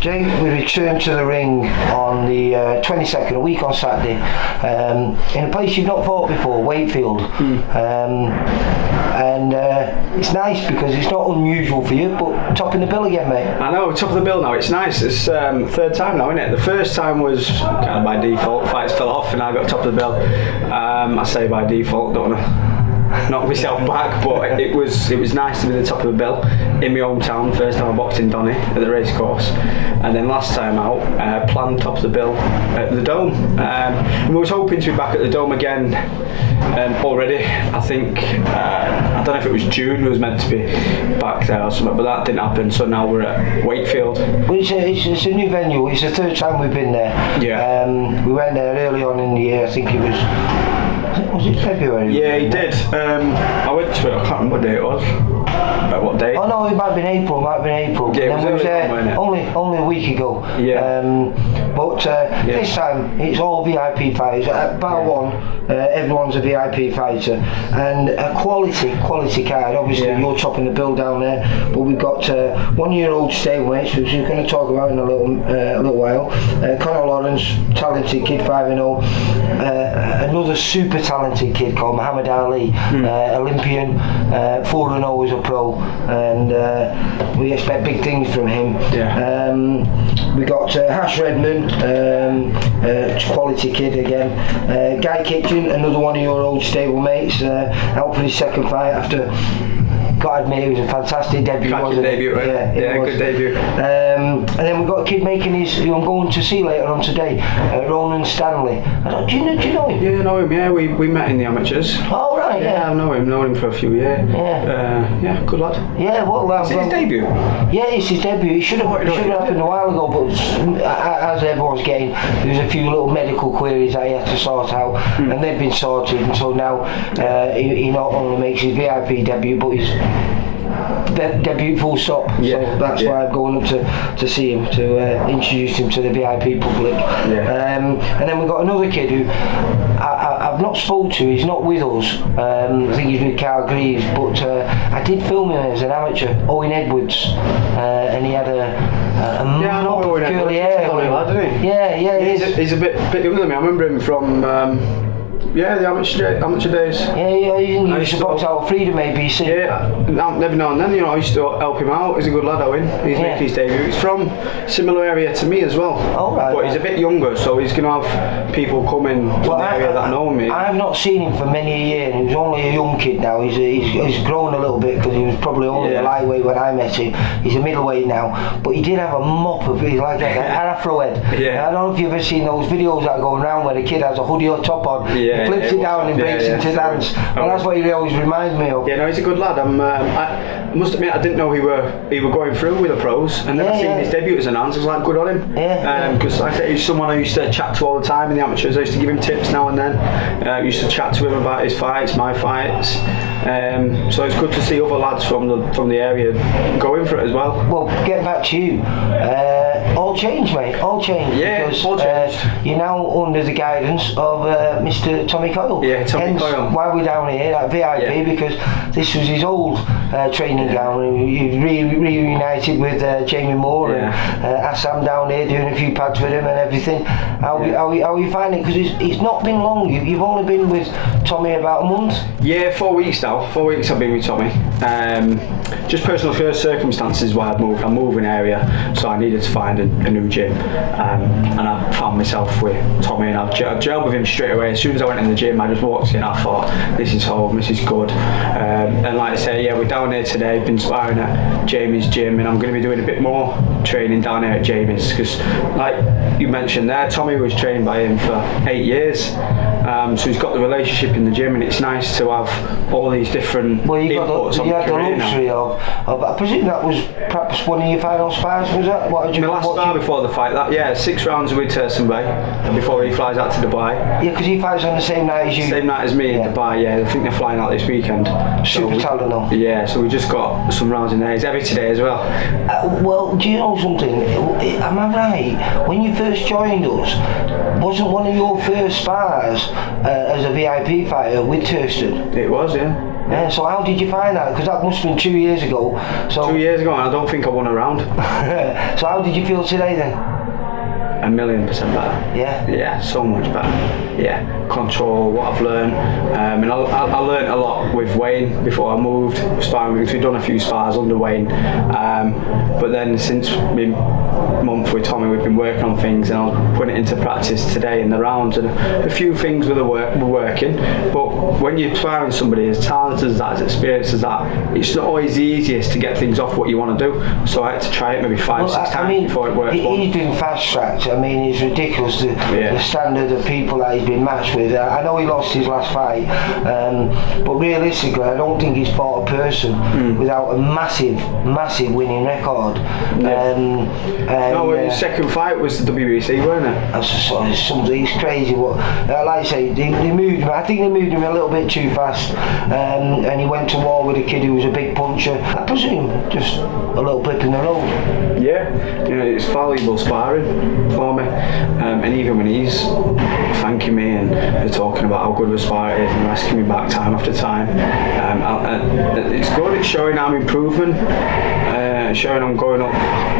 Jake, we returned to the ring on the 22nd, a week on Saturday, in a place you've not fought before, Wakefield. And it's nice because it's not unusual for you, but topping the bill again, mate. I know, top of the bill now. It's nice. It's third time now, isn't it? The first time was kind of by default. Fights fell off and I got top of the bill. I say by default, don't want to knock myself back, but it was nice to be the top of the bill in my hometown. First time I boxed in Donny at the racecourse, and then last time out, planned top of the bill at the Dome. And we was hoping to be back at the Dome again already. I think I don't know if it was June we was meant to be back there or something, but that didn't happen. So now we're at Wakefield. Well, it's a new venue. It's the third time we've been there. Yeah. We went there early on in the year. I think it was it February? Yeah, he did. I went to it. I can't remember what day it was. What day? Oh no, it might have been April. Yeah, then we was there only a week ago. Yeah. This time it's all VIP fighters. At bar one, everyone's a VIP fighter, and a quality card. Obviously, you're chopping the bill down there, but we've got 1-year-old stablemates, which we're going to talk about in a little while. Conor Lawrence, talented kid, 5-0. Another super talented kid called Muhammad Ali, Olympian, 4-0 as a pro, and we expect big things from him. Yeah. We got Hash Redmond, quality kid again. Guy Kitchen, another 1-year-old stablemates, out for his second fight after. Got to admit, it was a fantastic debut. Cracking debut, right? Yeah, good debut. And then we've got a kid making who I'm going to see later on today, Ronan Stanley. Do you know him? Yeah, I know him. Yeah, we met in the amateurs. Oh right, yeah. I know him for a few years. Yeah, good lad. Yeah, well, is it his debut? Yeah, it's his debut. It should have happened a while ago, but as everyone's getting, there's a few little medical queries that he had to sort out, and they've been sorted, and so now he not only makes his VIP debut, but his debut full stop. Yeah. So that's why I'm going up to see him, to introduce him to the VIP public. Yeah. And then we've got another kid who I've not spoke to. He's not with us. I think he's with Carl Greaves, but I did film him as an amateur, Owen Edwards, and he had a mop of curly hair. Yeah, he's a bit younger than me. I remember him from the amateur days. Yeah, he used to box out of Freedom ABC. Yeah, every now and then, I used to help him out. He's a good lad, Owen. He's making his debut. He's from similar area to me as well. Oh, right. But he's a bit younger, so he's going to have people coming from the area that know me. I've not seen him for many a year, and he was only a young kid now. He's grown a little bit because he was probably only a lightweight when I met him. He's a middleweight now, but he did have a mop of he's like an afro head. Yeah. I don't know if you've ever seen those videos that are going around where the kid has a hoodie or top on, he flips it down and breaks into dance. Well, that's what he always reminds me of. Yeah, no, he's a good lad. I must admit, I didn't know he were going through with the pros, and then I seen his debut as an answer. I was like, good on him. Because like I said, he's someone I used to chat to all the time in the amateurs. I used to give him tips now and then. I used to chat to him about his fights, my fights. So it's good to see other lads from the area going for it as well. Well, get back to you. All changed, mate. All changed. Yeah, because, all changed. You're now under the guidance of Mr. Tommy Coyle. Yeah, Tommy Coyle. Why we're down here at VIP, because this was his old training ground. He reunited with Jamie Moore and Assam down here doing a few pads with him and everything. How you find it? Because it's not been long. You've only been with Tommy about a month. Yeah, 4 weeks now. 4 weeks I've been with Tommy. Just personal circumstances why I've moved. I'm moving area, so I needed to find a new gym, and I found myself with Tommy, and I've gelled with him straight away. As soon as I went in the gym, I just walked in. I thought, this is home, this is good. And like I say, we're down here today. Been sparring at Jamie's gym, and I'm going to be doing a bit more training down here at Jamie's, because like you mentioned there, Tommy was trained by him for 8 years. So he's got the relationship in the gym, and it's nice to have all these different inputs on the career now. I presume that was perhaps one of your final spars, was that? My last spar before the fight, 6 rounds with Tursun Bay before he flies out to Dubai. Yeah, because he fights on the same night as you. Same night as me in Dubai, I think they're flying out this weekend. Super talent though. Yeah, so we just got some rounds in there. He's heavy today as well. Well, do you know something? Am I right? When you first joined us, wasn't one of your first spars as a VIP fighter with Tursun? It was, yeah. So how did you find that? Because that must have been 2 years ago. So 2 years ago, and I don't think I won a round. So how did you feel today then? 1,000,000% better. Yeah, so much better. Control what I've learned, and I learned a lot with Wayne before I moved sparring, because we've done a few spars under Wayne, but then since my month with Tommy, we've been working on things, and I'll put it into practice today in the rounds, and a few things were working. But when you're sparring somebody as talented as that, as experienced as that, it's not always the easiest to get things off what you want to do. So I had to try it maybe 5-6 times before it worked. He's been fast tracked. I mean, it's ridiculous the standard of people that he's been matched with. I know he lost his last fight, but realistically, I don't think he's fought a person without a massive winning record. No, his second fight was the WBC, weren't it? It's something. It's crazy. What, like I say, they moved him. I think they moved him a little bit too fast, and he went to war with a kid who was a big puncher. I presume just a little blip in the road. Yeah, it's valuable sparring for me, and even when he's thanking me and they're talking about how good the spar is and asking me back time after time, it's good. It's showing I'm improving, showing I'm going up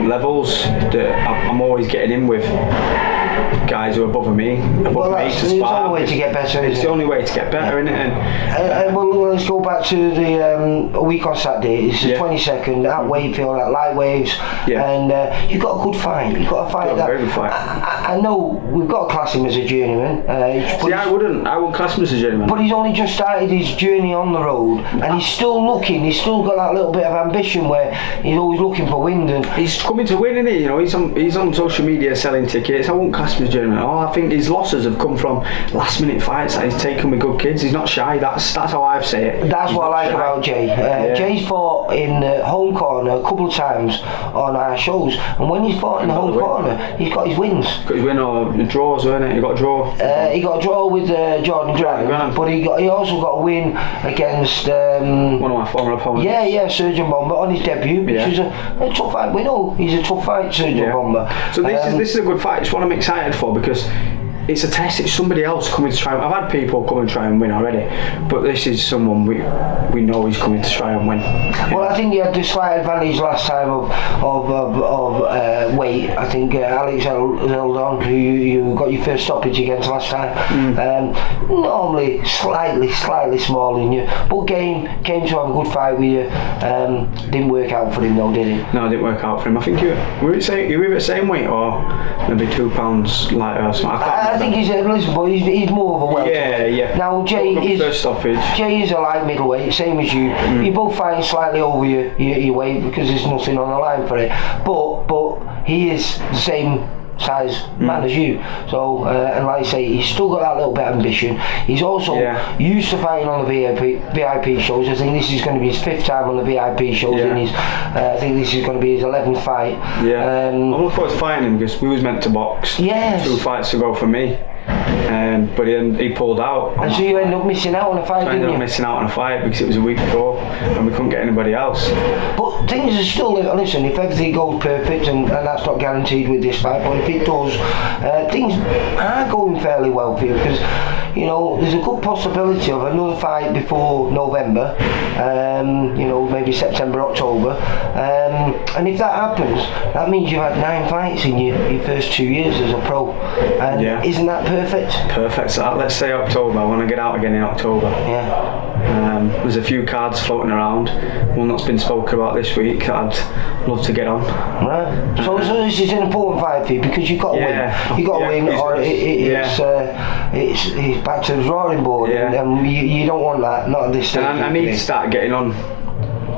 levels that I'm always getting in with guys who are above me to spar. It's the only way to get better. It's the only way to get better, isn't it? Well, let's go back to the week on Saturday. It's the 22nd at Wakefield at Light Waves, and you got a good fight. You got a fight very good fight. I know we've got to class him as a journeyman. I wouldn't class him as a journeyman. But he's only just started his journey on the road, and he's still looking. He's still got that little bit of ambition where he's always looking for wind. And he's coming to win, isn't he? He's on social media selling tickets. I won't class him as a journeyman. I think his losses have come from last minute fights that he's taken with good kids. He's not shy. That's how I say it. That's what I like about Jay. Jay's fought in the home corner a couple of times on our shows, and when he's fought in the home corner, he's got his wins. Got his win or draws, weren't it? He got a draw. He got a draw with Jordan Graham, but he also got a win against one of my former opponents. Surgeon Bomber on his debut, which was a tough fight. We know he's a tough fight, Surgeon Bomber. So this is a good fight. It's what I'm excited for, because it's a test. It's somebody else coming to try. I've had people come and try and win already, but this is someone we know he's coming to try and win. Well, I think he had the slight advantage last time of weight. I think Alex held on, who you got your first stoppage against last time. Normally slightly smaller than you, but came to have a good fight with you. Didn't work out for him though, did it? No, it didn't work out for him. I think you were either the same weight or maybe 2 pounds lighter or something. I think he's more of a welterweight. Yeah. Now Jay is a light middleweight, same as you. You're both fighting slightly over your weight because there's nothing on the line for it. But he is the same size man as you. So and like I say, he's still got that little bit of ambition. He's also used to fighting on the VIP shows. I think this is going to be his 5th time on the VIP shows, and I think this is going to be his 11th fight. I'm looking forward to fighting him, because we was meant to box 2 fights ago for me. But he pulled out. And so you end up missing out on a fight, didn't you? I ended up missing out on a fight because it was a week before and we couldn't get anybody else. But things are still, listen, if everything goes perfect, and that's not guaranteed with this fight, but if it does, things are going fairly well for you, because there's a good possibility of another fight before November, maybe September, October, and if that happens, that means you've had 9 fights in your first 2 years as a pro, and isn't that perfect? Perfect. So let's say October, I want to get out again in October. There's a few cards floating around, one that's been spoken about this week that I'd love to get on. Right. So this is an important fight for you, because you've got to win. You've got to win, or it's back to the drawing board, and you don't want that, not at this stage. And I need to start getting on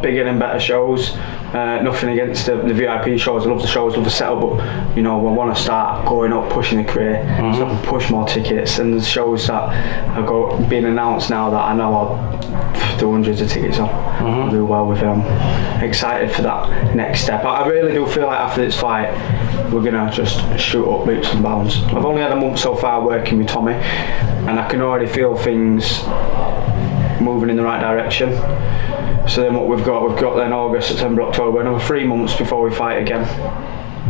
bigger and better shows. Nothing against the VIP shows. I love the shows, love the setup, but I want to start going up, pushing the career, so I can push more tickets. And the shows that are being announced now that I know I'll do hundreds of tickets on. I'll do well with them. Excited for that next step. I really do feel like after this fight, we're gonna just shoot up leaps and bounds. I've only had a month so far working with Tommy, and I can already feel things moving in the right direction. So then what we've got then August, September, October, another 3 months before we fight again.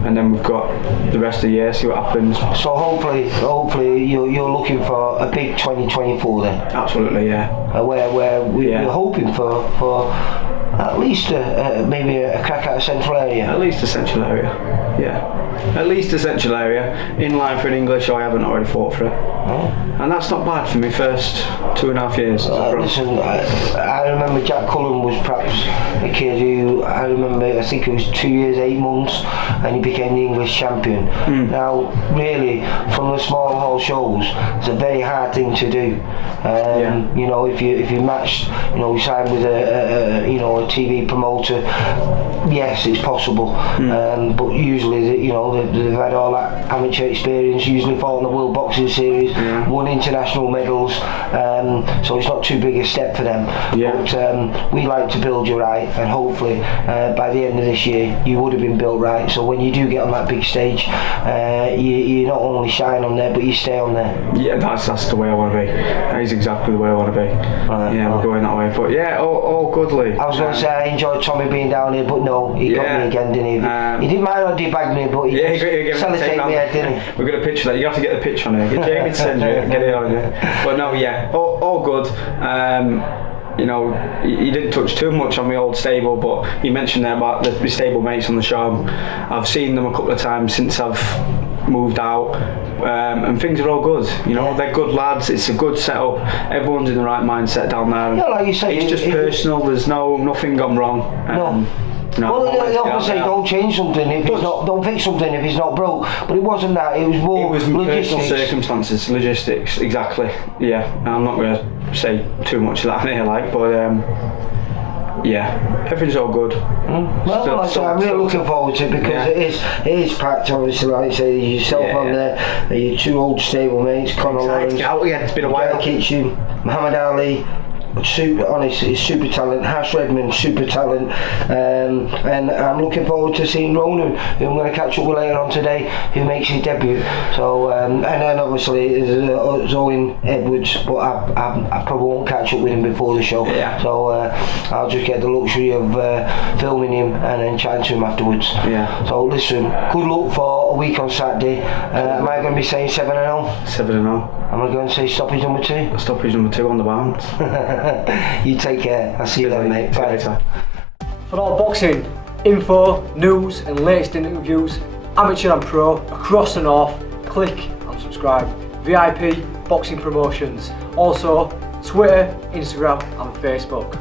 and then we've got the rest of the year, see what happens. So hopefully you're looking for a big 2024 then. Absolutely, yeah. Where we're hoping for at least maybe a crack at a central area. At least a central area, yeah. At least a central area, in line for an English. I haven't already fought for it, and that's not bad for me first 2.5 years. Listen, I remember Jack Cullen was perhaps a kid who I think it was 2 years 8 months, and he became the English champion. Now, really, from the small hall shows, it's a very hard thing to do. You know, if you match, you know, we signed with a TV promoter. Yes, it's possible, but usually, you know, they've had all that amateur experience. Usually fought in the World Boxing Series, won international medals, so it's not too big a step for them. But we like to build you right, and hopefully by the end of this year you would have been built right. So when you do get on that big stage, you not only shine on there, but you stay on there. Yeah, that's the way I want to be. That is exactly the way I want to be. We're going that way. But yeah, all good, Lee. I was going to say I enjoyed Tommy being down here, but no, he got me again, didn't he? He didn't mind how he bagged me, but he sellotated me head, didn't he? We're going to picture that. You have to get the picture on it. Get Jamie to send you it. Get it on you. But no, all good. You know, he didn't touch too much on my old stable, but he mentioned there about the stable mates on the show. I've seen them a couple of times since I've moved out, and things are all good. You know, they're good lads. It's a good setup. Everyone's in the right mindset down there. Yeah, like you say, it's just personal. There's nothing gone wrong. No. No, well, they often say don't change something if it's not, don't fix something if it's not broke. But it wasn't that. It was more logistics. Personal circumstances, logistics, exactly. Yeah, I'm not going to say too much of that in here, like, but everything's all good. I'm really looking forward to it because it is packed. Obviously, like you say, yourself on there, your two old stable mates, Conor Lawrence, it's been a while. Kitchen, Muhammad Ali. He's super talent. Hash Redmond, super talent, and I'm looking forward to seeing Ronan, who I'm going to catch up with later on today, who makes his debut. So, and then obviously there's Owen Edwards, but I probably won't catch up with him before the show. So I'll just get the luxury of filming him and then chatting to him afterwards. So listen, good luck for a week on Saturday. Am I going to be saying 7-0? 7-0. Am I going to say stoppage number 2? Stoppage number 2 on the bounce. You take care. I'll see you then, mate. Bye. For all boxing info, news and latest interviews, amateur and pro, across the north, click and subscribe. VIP Boxing Promotions. Also Twitter, Instagram and Facebook.